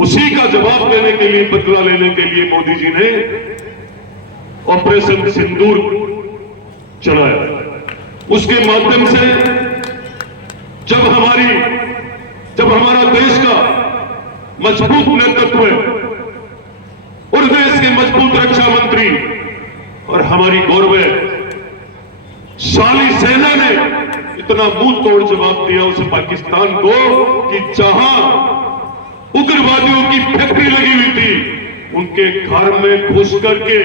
उसी का जवाब देने के लिए, बदला लेने के लिए मोदी जी ने ऑपरेशन सिंदूर चलाया। उसके माध्यम से जब हमारा देश का मजबूत नेतृत्व और देश के मजबूत रक्षा मंत्री और हमारी गौरवशाली सेना ने इतना मुंह तोड़ जवाब दिया उस पाकिस्तान को कि जहां उग्रवादियों की फैक्ट्री लगी हुई थी, उनके घर में घुस करके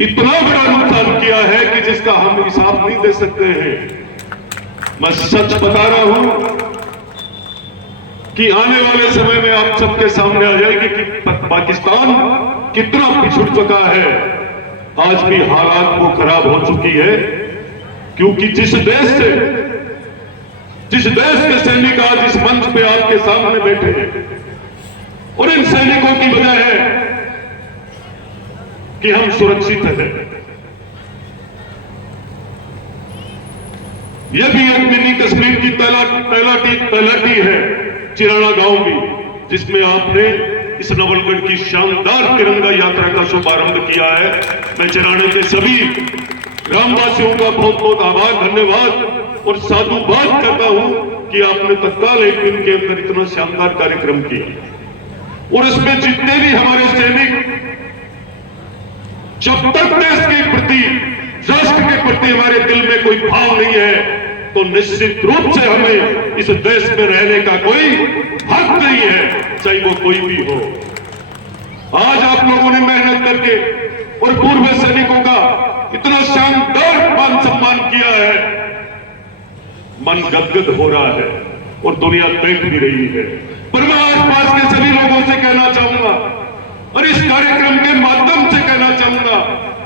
इतना बड़ा नुकसान किया है कि जिसका हम हिसाब नहीं दे सकते हैं। मैं सच बता रहा हूं कि आने वाले समय में आप सबके सामने आ जाएगी कि पाकिस्तान कितना पिछड़ चुका है। आज भी हालात वो खराब हो चुकी है, क्योंकि जिस देश के सैनिक आज इस मंच पे आपके सामने बैठे हैं, और इन सैनिकों की वजह है कि हम सुरक्षित हैं। यह भी एक मिनी कश्मीर की तैलाटी है, चिराना गांव भी, जिसमें आपने इस नवलगढ़ की शानदार तिरंगा यात्रा का शुभारंभ किया है। मैं चिराने के सभी ग्रामवासियों का बहुत बहुत आभार, धन्यवाद और साधुवाद करता हूं कि आपने तत्काल एक दिन के अंदर इतना शानदार कार्यक्रम किया। और इसमें जितने भी हमारे सैनिक, जब तक देश के प्रति, राष्ट्र के प्रति हमारे दिल में कोई भाव नहीं है, तो निश्चित रूप से हमें इस देश में रहने का कोई हक नहीं है, चाहे वो कोई भी हो। आज आप लोगों ने मेहनत करके और पूर्व सैनिकों का इतना शानदार मान सम्मान किया है, मन गदगद हो रहा है और दुनिया देख भी रही है। पर मैं आसपास के सभी लोगों से कहना चाहूंगा और इस कार्यक्रम के माध्यम से कहना चाहूंगा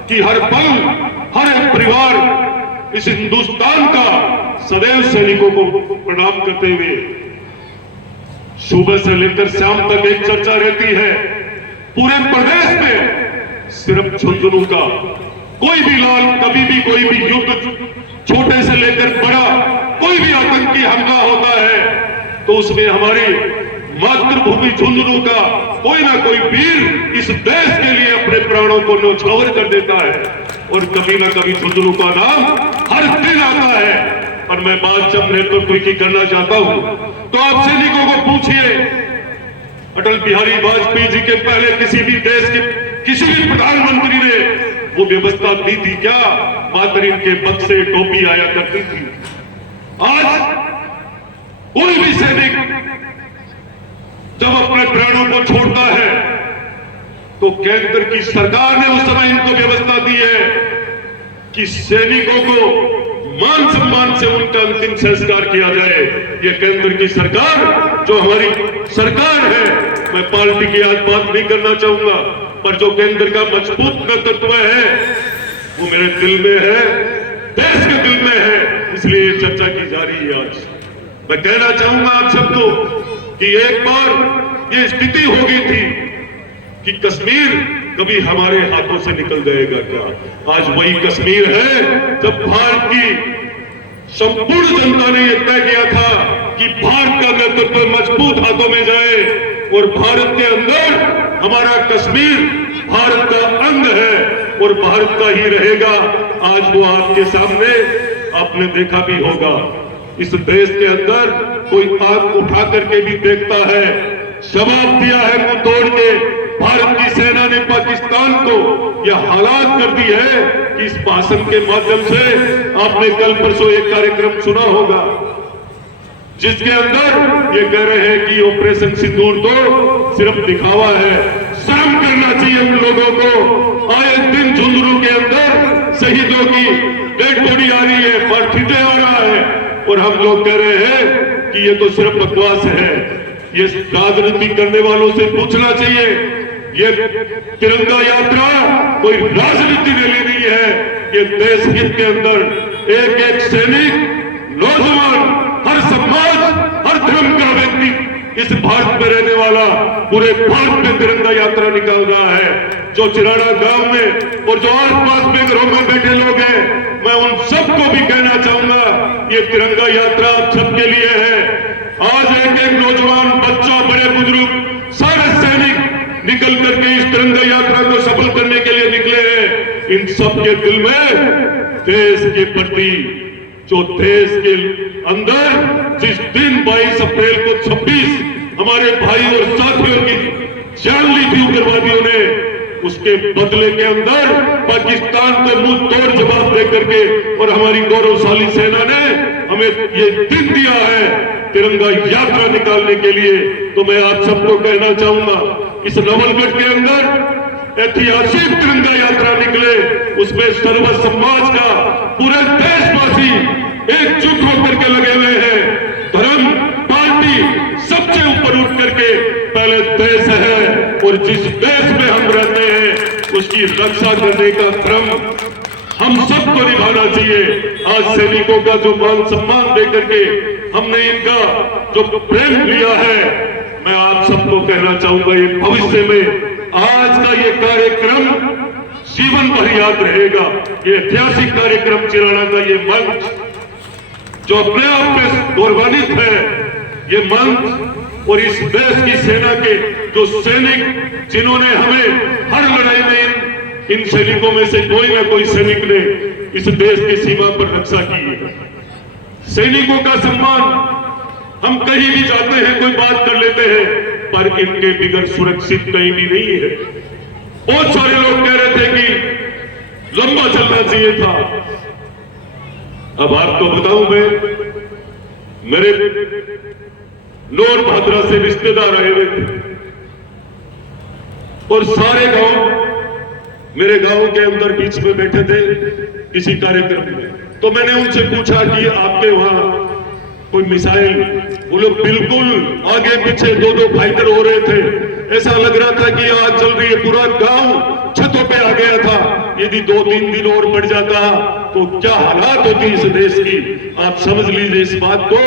कि हर पल, हर एक परिवार इस हिंदुस्तान का सदैव सैनिकों को प्रणाम करते हुए सुबह से लेकर शाम तक एक चर्चा रहती है पूरे प्रदेश में, सिर्फ झुंझुनू का। कोई भी लाल, कभी भी कोई भी युद्ध, छोटे से लेकर बड़ा कोई भी आतंकी हमला होता है तो उसमें हमारी मातृभूमि झुंझुनू का कोई ना कोई वीर इस देश के लिए अपने प्राणों को न्यौछावर कर देता है, और कभी ना कभी झुंझुनू का नाम हर दिन आता है। पर मैं बात जब नेतृत्व की करना चाहता हूं तो आप सैनिकों को पूछिए, अटल बिहारी वाजपेयी जी के पहले किसी भी देश के किसी भी प्रधानमंत्री ने वो व्यवस्था दी थी क्या? मात्र इनके बक्से टोपी आया करती थी। आज कोई भी सैनिक जब अपने प्राणों को छोड़ता है तो केंद्र की सरकार ने उस समय इनको व्यवस्था दी है कि सैनिकों को मान सम्मान से उनका अंतिम संस्कार किया जाए। ये केंद्र की सरकार, जो हमारी सरकार है, मैं पार्टी की आज बात नहीं करना चाहूंगा, पर जो केंद्र का मजबूत नेतृत्व है वो मेरे दिल में है, देश के दिल में है, इसलिए ये चर्चा की जा रही है। आज मैं कहना चाहूंगा आप सबको कि एक बार ये स्थिति हो गई थी कि कश्मीर कभी हमारे हाथों से निकल जाएगा क्या? आज वही कश्मीर है जब भारत की संपूर्ण जनता ने यह तय किया था कि भारत का नेतृत्व मजबूत हाथों में जाए और भारत के अंदर हमारा कश्मीर भारत का अंग है और भारत का ही रहेगा। आज वो आपके सामने आपने देखा भी होगा, इस देश के अंदर कोई आंख उठा करके भी देखता है, जवाब दिया है मुंह तोड़ के। भारत की सेना ने पाकिस्तान को यह हालात कर दी है कि इस भाषण के माध्यम से आपने कल परसों एक कार्यक्रम सुना होगा जिसके अंदर ये कह रहे हैं कि ऑपरेशन सिंदूर तो सिर्फ दिखावा है। शर्म करना चाहिए उन लोगों को। आए दिन झुंझुनू के अंदर शहीदों की डेड बॉडी आ रही है, बर्थडे हो रहा है, और हम लोग कह रहे हैं कि ये तो सिर्फ बकवास है। ये राजनीति करने वालों से पूछना चाहिए, ये तिरंगा यात्रा कोई राजनीति रैली नहीं है, ये देश हित के अंदर एक एक सैनिक, नौजवान, हर समाज, हर धर्म का व्यक्ति इस भारत में रहने वाला पूरे भारत में तिरंगा यात्रा निकाल रहा है। जो चिराना गांव में और जो आसपास में घरों में बैठे लोग हैं, मैं उन सबको भी कहना चाहूंगा, ये तिरंगा यात्रा आप सबके लिए है। आज एक एक नौजवान, बच्चा, बड़े बुजुर्ग निकल करके इस तिरंगा यात्रा को सफल करने के लिए निकले हैं, इन सब के दिल में देश के प्रति, जो देश के अंदर जिस दिन 22 अप्रैल को 26 हमारे भाई और साथियों की जान ली थी उग्रवादियों ने, उसके बदले के अंदर पाकिस्तान को मुंह तोड़ जवाब दे करके और हमारी गौरवशाली सेना ने हमें ये दिन दिया है तिरंगा यात्रा निकालने के लिए। तो मैं आप सबको कहना चाहूंगा, इस नवलगढ़ के अंदर ऐतिहासिक तिरंगा यात्रा निकले, उसमें सर्व समाज का पूरे देशवासी एकजुट होकर के लगे हुए हैं। धर्म, पार्टी सबसे ऊपर उठ करके पहले देश है और जिस देश में हम रहते हैं उसकी रक्षा करने का क्रम हम सबको निभाना चाहिए। आज सैनिकों का जो मान सम्मान दे करके हमने इनका जो प्रेम लिया है, मैं आप सबको कहना चाहूंगा, ये भविष्य में आज का ये कार्यक्रम जीवन भर याद रहेगा। ये ऐतिहासिक कार्यक्रम चिराना का ये मंच जो अपने आप में गौरवान्वित है, ये मंच और इस देश की सेना के जो सैनिक जिन्होंने हमें हर लड़ाई में इन सैनिकों में से कोई ना कोई सैनिक ने इस देश की सीमा पर रक्षा की है। सैनिकों का सम्मान हम कहीं भी जाते हैं, कोई बात कर लेते हैं, पर इनके बिगड़ सुरक्षित कहीं भी नहीं है। बहुत सारे लोग कह रहे थे कि लंबा चलना चाहिए था। अब आपको बताऊं, मैं मेरे नौर भादरा से रिश्तेदार आए हुए थे और सारे गांव मेरे गांव के अंदर बीच में बैठे थे किसी कार्यक्रम में। तो मैंने उनसे पूछा कि आपके वहां कोई मिसाइल, वो लोग बिल्कुल आगे पीछे दो फाइटर हो रहे थे। ऐसा लग रहा था कि आज चल रही है, पूरा गांव छतों पे आ गया था। यदि 2-3 दिन और बढ़ जाता तो क्या हालात होती इस देश की, आप समझ लीजिए इस बात को।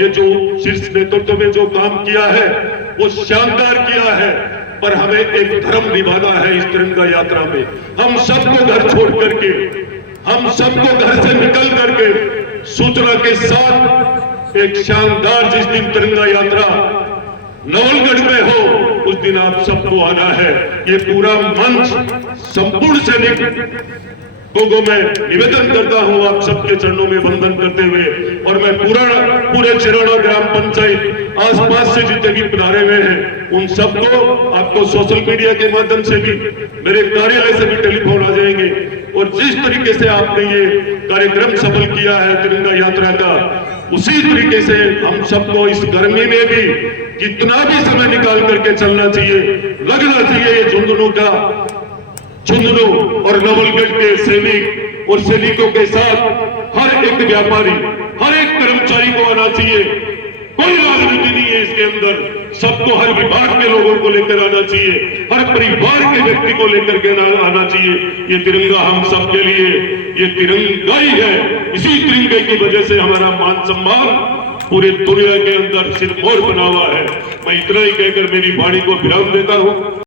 ये जो शीर्ष नेतृत्व में जो काम किया है वो शानदार किया है, पर हमें एक धर्म निभाना है इस तिरंगा यात्रा में। हम सबको घर छोड़ करके, हम सबको घर से निकल करके सूचना के साथ एक शानदार जिस दिन तिरंगा यात्रा नवलगढ़ में हो उस दिन आप सबको आना है। ये पूरा मंच संपूर्ण सैनिक को मैं निवेदन करता हूं आप सबके चरणों में वंदन करते हुए, और मैं पूरे चिराना ग्राम पंचायत आसपास से जितने भी पधारे हुए हैं उन सबको, आपको सोशल मीडिया के माध्यम से भी, मेरे कार्यालय से भी टेलीफोन आ जाएंगे। और जिस तरीके से आपने ये कार्यक्रम सफल किया है तिरंगा यात्रा का, उसी तरीके से हम सबको इस गर्मी में भी कितना भी समय निकाल करके चलना चाहिए, लगना चाहिए। ये झुंझुनू और नवलगढ़ के सैनिक और सैनिकों के साथ हर एक व्यापारी, हर एक कर्मचारी को आना चाहिए। कोई राजनीति नहीं है इसके अंदर, सबको हर विभाग के लोगों को लेकर आना चाहिए, हर परिवार के व्यक्ति को लेकर के आना चाहिए। ये तिरंगा हम सब के लिए, ये तिरंगा ही है। इसी तिरंगे की वजह से हमारा मान सम्मान पूरे दुनिया के अंदर सिरमौर बना हुआ है। मैं इतना ही कहकर मेरी वाणी को विराम देता हूं।